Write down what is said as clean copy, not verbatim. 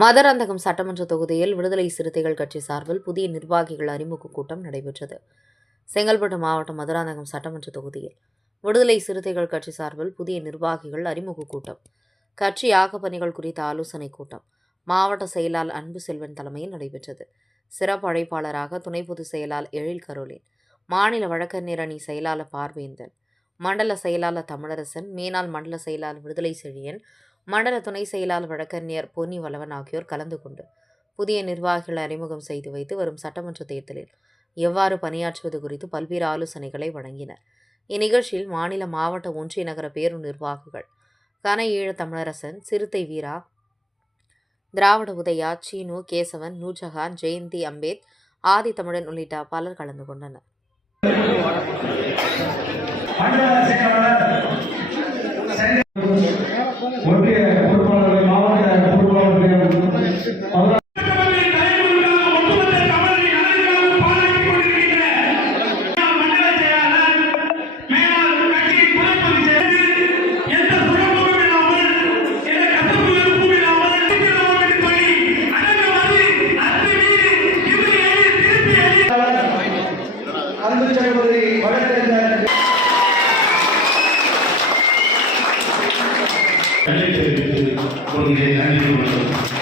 மதுராந்தகம் சட்டமன்ற தொகுதியில் விடுதலை சிறுத்தைகள் கட்சி சார்பில் புதிய நிர்வாகிகள் அறிமுக கூட்டம் நடைபெற்றது. செங்கல்பட்டு மாவட்டம் மதுராந்தகம் சட்டமன்ற தொகுதியில் விடுதலை சிறுத்தைகள் கட்சி சார்பில் புதிய நிர்வாகிகள் அறிமுக கூட்டம், கட்சி ஆக்கப்பணிகள் குறித்த ஆலோசனைக் கூட்டம் மாவட்ட செயலாளர் அன்பு செல்வன் தலைமையில் நடைபெற்றது. சிறப்பு அழைப்பாளராக துணை பொதுச் செயலாளர் எழில் கரோலின், மாநில வழக்கறிஞர் அணி செயலாளர் பார்வேந்தன், மண்டல செயலாளர் தமிழரசன், மேனாள் மண்டல செயலாளர் விடுதலை செழியன், மண்டல துணை செயலாளர் வழக்கறிஞர் பொன்னி வளவன் ஆகியோர் கலந்து கொண்டு புதிய நிர்வாகிகளை அறிமுகம் செய்து வைத்து வரும் சட்டமன்ற தேர்தலில் எவ்வாறு பணியாற்றுவது குறித்து பல்வேறு ஆலோசனைகளை வழங்கினர். இந்நிகழ்ச்சியில் மாநில, மாவட்ட, ஒன்றிய, நகர பேரு நிர்வாகிகள் கன ஈழ தமிழரசன், சிறுத்தை வீரா, திராவிட உதயா, சீனு, கேசவன், நூர்ஜஹான், ஜெயந்தி, அம்பேத், ஆதி தமிழன் உள்ளிட்ட பலர் கலந்து கொண்டனர். ஒன்றிய பொறுப்பாளர்கள், மாவட்ட பொறுப்பாளர்கள் அன்பு சகோதரி வழக்கறிஞர் நன்றி தெரிவித்து கொள்கிறேன்.